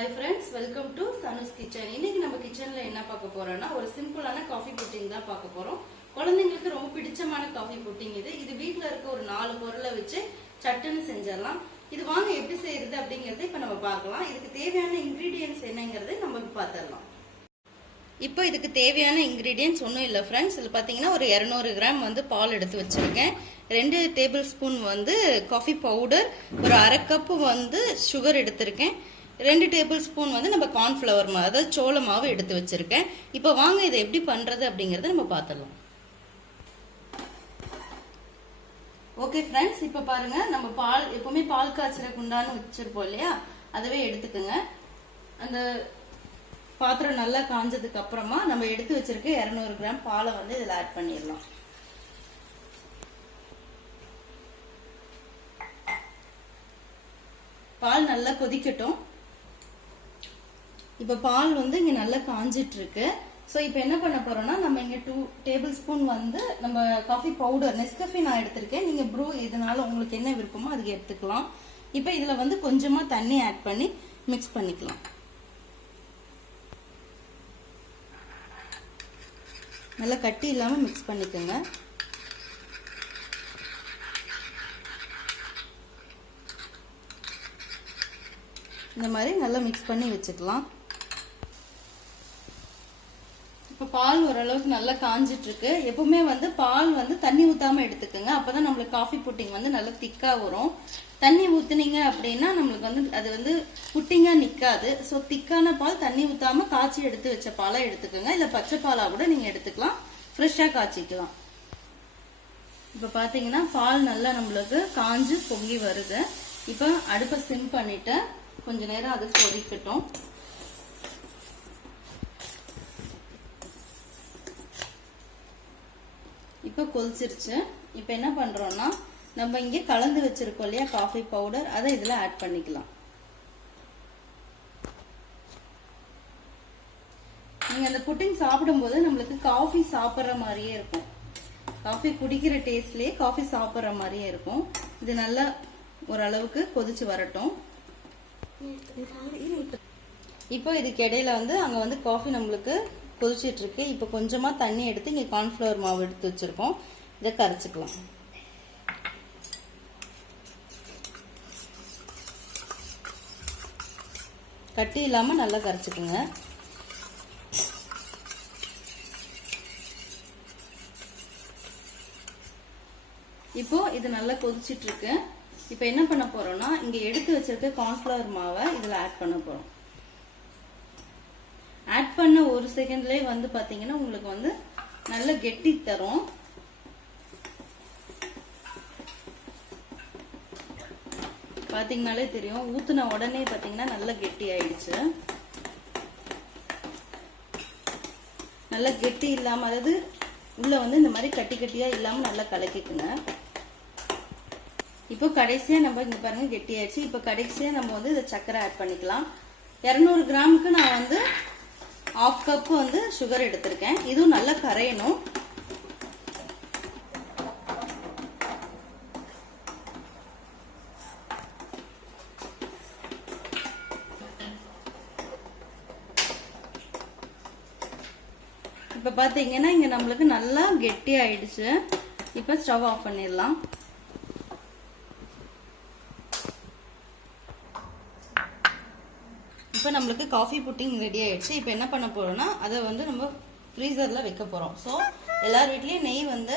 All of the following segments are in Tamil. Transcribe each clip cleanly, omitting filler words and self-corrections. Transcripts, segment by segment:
Hi friends, welcome to Sanu's Kitchen. இன்னைக்கு நம்ம கிச்சன்ல என்ன பார்க்க போறோம்னா ஒரு சிம்பிளான காஃபி புட்டிங் தான் பார்க்க போறோம். குழந்தைங்களுக்கு ரொம்ப பிடிச்சமான காஃபி புட்டிங் இது. இது வீட்ல இருக்க ஒரு 4 பொருளை வச்சு சட்டுன்னு செஞ்சிடலாம். இது வாங்க எப்படி செய்யறது அப்படிங்கறதை இப்ப நம்ம பார்க்கலாம். இதுக்கு தேவையான இன்கிரிடியன்ட்ஸ் என்னங்கறதை நம்ம பார்த்துடலாம். இப்போ இதுக்கு தேவையான இன்கிரிடியன்ட்ஸ் ஒன்றும் இல்லை ஃப்ரெண்ட்ஸ். இதில் பார்த்தீங்கன்னா ஒரு 200 கிராம் வந்து பால் எடுத்து வச்சுருக்கேன். 2 டேபிள் ஸ்பூன் வந்து காஃபி பவுடர், ஒரு 1/2 கப்பு வந்து சுகர் எடுத்திருக்கேன். 2 டேபிள் ஸ்பூன் வந்து நம்ம கார்ன்ஃப்ளவர் மாவு, அதாவது சோள மாவு எடுத்து வச்சிருக்கேன். இப்போ வாங்க இதை எப்படி பண்றது அப்படிங்கறத நம்ம பார்த்துடலாம். ஓகே ஃப்ரெண்ட்ஸ், இப்போ பாருங்க, நம்ம பால் எப்பவுமே பால் காய்ச்சறதுக்கு உண்டான வச்சிருப்போம் இல்லையா, அதவே எடுத்துக்கோங்க. அந்த பாத்திரம் நல்லா காஞ்சதுக்கு அப்புறமா நம்ம எடுத்து வச்சிருக்க 200 கிராம் பாலை வந்து இதில் ஆட் பண்ணிடலாம். பால் நல்லா கொதிக்கட்டும். இப்ப பால் வந்து இங்க நல்லா காஞ்சிட்டு இருக்கு. சோ இப்போ என்ன பண்ண போறோம்னா, நம்ம இங்க 2 டேபிள் ஸ்பூன் வந்து நம்ம காஃபி பவுடர், நெஸ்கஃபே நான் எடுத்திருக்கேன். நீங்க ப்ரூ இதனால உங்களுக்கு என்ன விருப்பமோ அதுக்கு எடுத்துக்கலாம். இப்போ இதுல வந்து கொஞ்சமா தண்ணி ஆட் பண்ணி மிக்ஸ் பண்ணிக்கலாம். நல்லா கட்டி இல்லாம மிக்ஸ் பண்ணிக்கோங்க. இந்த மாதிரி நல்லா மிக்ஸ் பண்ணி வச்சுக்கலாம். இப்போ பால் ஓரளவுக்கு நல்லா காஞ்சிட்டு இருக்கு. எப்பவுமே வந்து பால் வந்து தண்ணி ஊத்தாம எடுத்துக்கோங்க. அப்பதான் நம்மளுக்கு காஃபி புட்டிங் வந்து நல்லா திக்கா வரும். தண்ணி ஊத்துனீங்க அப்படின்னா நம்மளுக்கு வந்து அது வந்து புட்டிங்கா நிக்காது. ஸோ திக்கான பால் தண்ணி ஊத்தாம காய்ச்சி எடுத்து வச்ச பாலா எடுத்துக்கோங்க. இல்ல பச்சை பாலா கூட நீங்க எடுத்துக்கலாம், ஃப்ரெஷ்ஷா காய்ச்சிக்கலாம். இப்ப பாத்தீங்கன்னா பால் நல்லா நம்மளுக்கு காஞ்சு பொங்கி வருது. இப்போ அடுப்பை சிம் பண்ணிட்டு கொஞ்ச நேரம் அது கொதிக்கட்டும். இப்போ கொதிச்சிருச்சு. இப்போ என்ன பண்றோம்னா, நம்ம இங்க கலந்து வச்சிருக்கோம் இல்லையா காஃபி பவுடர், அதை இதுல ஆட் பண்ணிக்கலாம். நீங்க அந்த புட்டிங் சாப்பிடும்போது நம்மளுக்கு காஃபி சாப்பிட்ற மாதிரியே இருக்கும். காஃபி குடிக்கிற டேஸ்ட்லயே காஃபி சாப்பிட்ற மாதிரியே இருக்கும். இது நல்லா ஓரளவுக்கு கொதிச்சு வரட்டும். இப்போ இதுக்கு இடையில வந்து அங்க வந்து காஃபி நம்மளுக்கு கொதிச்சிட்டு இருக்கு. இப்போ கொஞ்சமா தண்ணி எடுத்து இங்க கார்ன்ஃப்ளவர் மாவு எடுத்து வச்சிருக்கோம், இதை கரைச்சிக்கலாம். கட்டி இல்லாம நல்லா கரைச்சிக்கோங்க. இப்போ இது நல்லா கொதிச்சிட்டு இருக்கு. இப்போ என்ன பண்ண போறோம்னா, இங்க எடுத்து வச்சிருக்க கார்ன்ஃப்ளவர் மாவை இதுல ஆட் பண்ண போறோம். ஆட் பண்ண ஒரு செகண்ட்லயே வந்து பாத்தீங்கன்னா உங்களுக்கு வந்து நல்ல கெட்டி தரும். பாத்தீங்கன்னாலே தெரியும், ஊத்துன உடனே பாத்தீங்கன்னா நல்ல கெட்டி ஆயிடுச்சு. நல்ல கெட்டி இல்லாம, அதாவது உள்ள வந்து இந்த மாதிரி கட்டி கட்டியா இல்லாம நல்லா கலக்கிக்குங்க. இப்போ கடைசியா நம்ம இங்க பாருங்க கெட்டி ஆயிடுச்சு. இப்போ கடைசியா நம்ம வந்து இதை சக்கரை ஆட் பண்ணிக்கலாம். 200 கிராமுக்கு நான் வந்து 1/2 கப் வந்து சுகர் எடுத்திருக்கேன். இதுவும் நல்லா கரையணும். இப்ப பாத்தீங்கன்னா இங்க நம்மளுக்கு நல்லா கெட்டி ஆயிடுச்சு. இப்ப ஸ்டவ் ஆஃப் பண்ணிடலாம். இப்போ நம்மளுக்கு காஃபி புட்டிங் ரெடி ஆயிடுச்சு. இப்போ என்ன பண்ண போறோம்னா, அதை வந்து நம்ம ஃப்ரீசர்ல வைக்க போறோம். ஸோ எல்லார் வீட்லயும் நெய் வந்து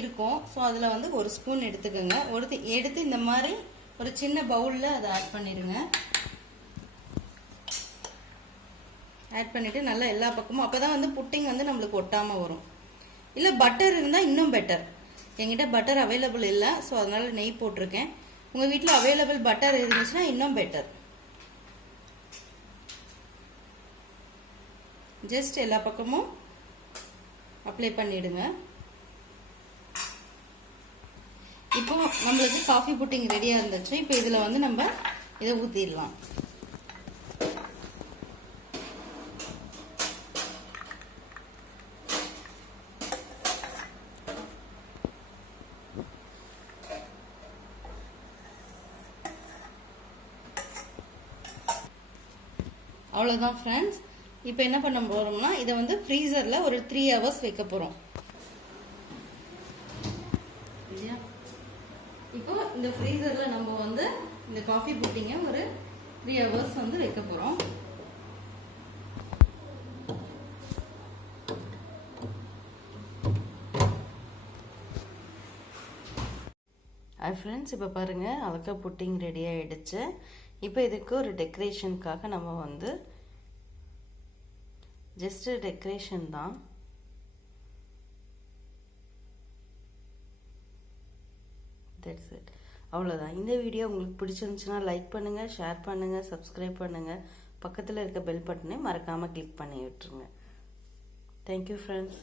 இருக்கும். ஸோ அதில் வந்து 1 ஸ்பூன் எடுத்துக்கோங்க. எடுத்து இந்த மாதிரி ஒரு சின்ன பவுல்ல அதை ஆட் பண்ணிடுங்க. ஆட் பண்ணிட்டு நல்லா எல்லா பக்கமும், அப்பதான் வந்து புட்டிங் வந்து நம்மளுக்கு ஒட்டாம வரும். இல்லை பட்டர் இருந்தால் இன்னும் பெட்டர். என்கிட்ட பட்டர் அவைலபிள் இல்லை, ஸோ அதனால நெய் போட்டிருக்கேன். உங்க வீட்டில் அவைலபிள் பட்டர் இருந்துச்சுன்னா இன்னும் பெட்டர். ஜஸ்ட் எல்லா பக்கமும் அப்ளை பண்ணிடுங்க. இப்போ நம்மளுக்கு காஃபி புட்டிங் ரெடியா இருந்துச்சு. இப்போ இதுல வந்து நம்ம இதை ஊத்திடலாம். அவ்வளோதான் ஃப்ரெண்ட்ஸ். இப்போ என்ன பண்ண போறோம்னா இதை வந்து ஃப்ரீசரில் ஒரு 3 hours வைக்க போகிறோம். இப்போ இந்த ஃப்ரீசரில் நம்ம வந்து இந்த காஃபி புட்டிங்கை ஒரு 3 hours வந்து வைக்க போகிறோம். ஃப்ரெண்ட்ஸ், இப்போ பாருங்கள் அலக்கா புட்டிங் ரெடி ஆகிடுச்சு. இப்போ இதுக்கு ஒரு டெக்கரேஷனுக்காக நம்ம வந்து ஜஸ்ட் டெக்கரேஷன் தான். That's it. அவ்வளோதான். இந்த வீடியோ உங்களுக்கு பிடிச்சிருந்துச்சுன்னா லைக் பண்ணுங்கள், ஷேர் பண்ணுங்கள், சப்ஸ்கிரைப் பண்ணுங்கள். பக்கத்தில் இருக்க பெல் பட்டனை மறக்காமல் கிளிக் பண்ணி விட்டுருங்க. Thank you friends.